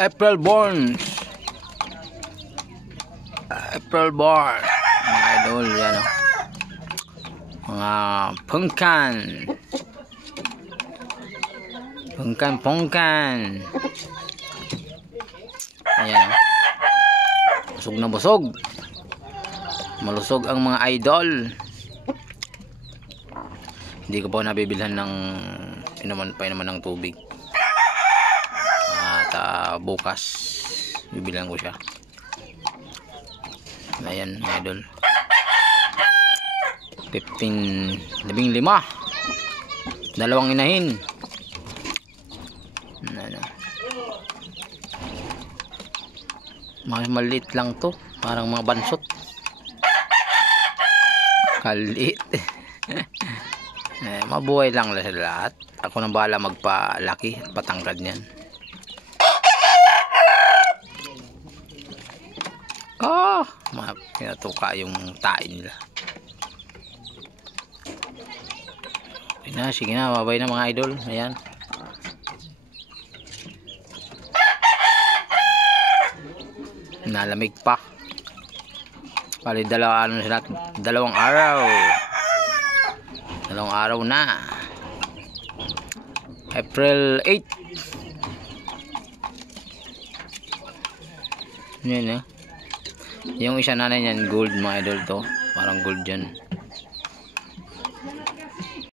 April Born. April Born. Mga idol, yan o. Mga pungkan. Pungkan. Ayan o. Busog na busog. Malusog ang mga idol. Hindi ko pa nabibilhan ng painuman ng tubig. At bukas bibilan ko siya. Ayan mga idol. 15, 15. Dalawang inahin. Mga maliit lang to, parang mga bansot. Kaliit. Mabuhay lang sa lahat. Ako nang bahala magpalaki at patangkad niyan. Pinatuka yung tae nila. Sige na, babay na mga idol. Ayan. Nalamig pa. Bali dalawang araw. Dalawang araw na. April 8. Yan eh. Yung isa nanay niyan gold mga idol to. Parang gold dyan.